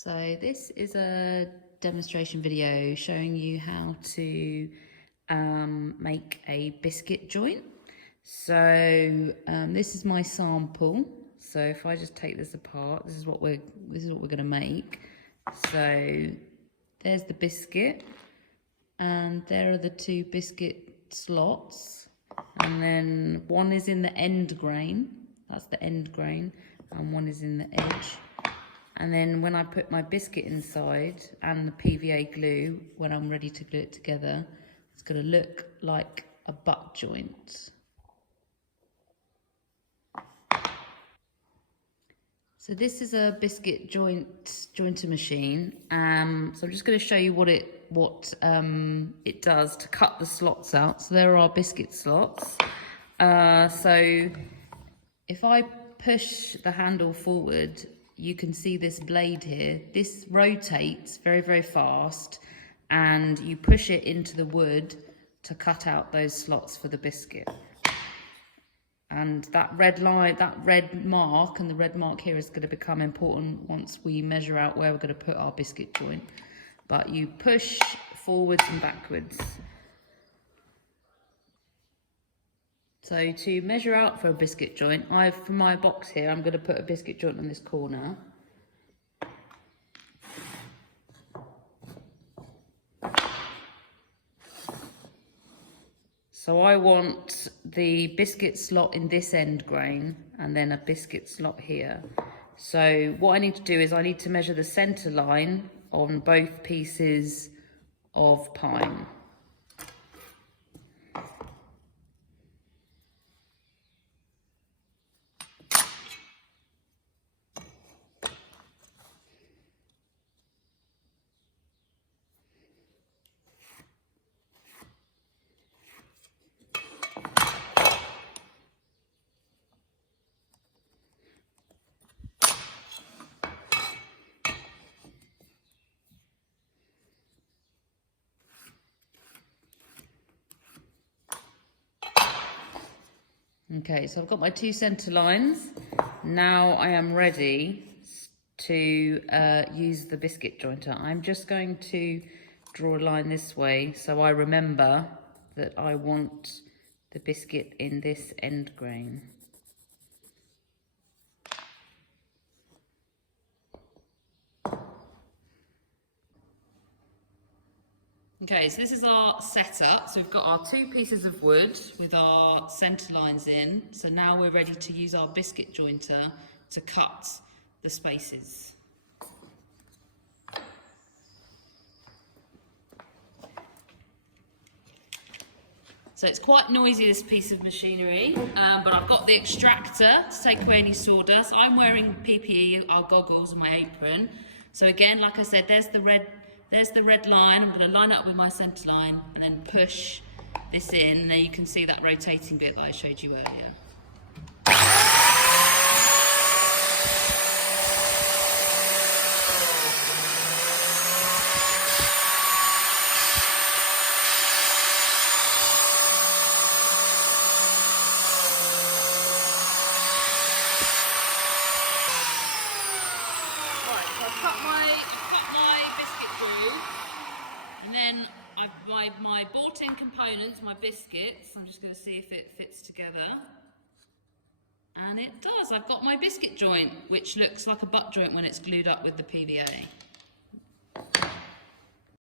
So this is a demonstration video showing you how to make a biscuit joint. So this is my sample. So if I just take this apart, this is what we're going to make. So there's the biscuit, and there are the two biscuit slots, and then one is in the end grain. That's the end grain, and one is in the edge. And then when I put my biscuit inside and the PVA glue, when I'm ready to glue it together, it's going to look like a butt joint. So this is a biscuit jointer machine. So I'm just going to show you what it does to cut the slots out. So there are biscuit slots. So if I push the handle forward, you can see this blade here. This rotates very, very fast, and you push it into the wood to cut out those slots for the biscuit. And that red line, that red mark, and the red mark here is going to become important once we measure out where we're going to put our biscuit joint. But you push forwards and backwards. So to measure out for a biscuit joint, for my box here, I'm going to put a biscuit joint on this corner. So I want the biscuit slot in this end grain, and then a biscuit slot here. So what I need to do is I need to measure the center line on both pieces of pine. Okay, so I've got my two center lines. Now I am ready to use the biscuit jointer. I'm just going to draw a line this way so I remember that I want the biscuit in this end grain. Okay, so this is our setup. So we've got our two pieces of wood with our centre lines in. So now we're ready to use our biscuit jointer to cut the spaces. So it's quite noisy, this piece of machinery, but I've got the extractor to take away any sawdust. I'm wearing PPE, our goggles, my apron. So again, like I said, there's the red line. I'm going to line it up with my centre line and then push this in, and then you can see that rotating bit that I showed you earlier. And then my bought-in components, my biscuits, I'm just going to see if it fits together. And it does. I've got my biscuit joint, which looks like a butt joint when it's glued up with the PVA.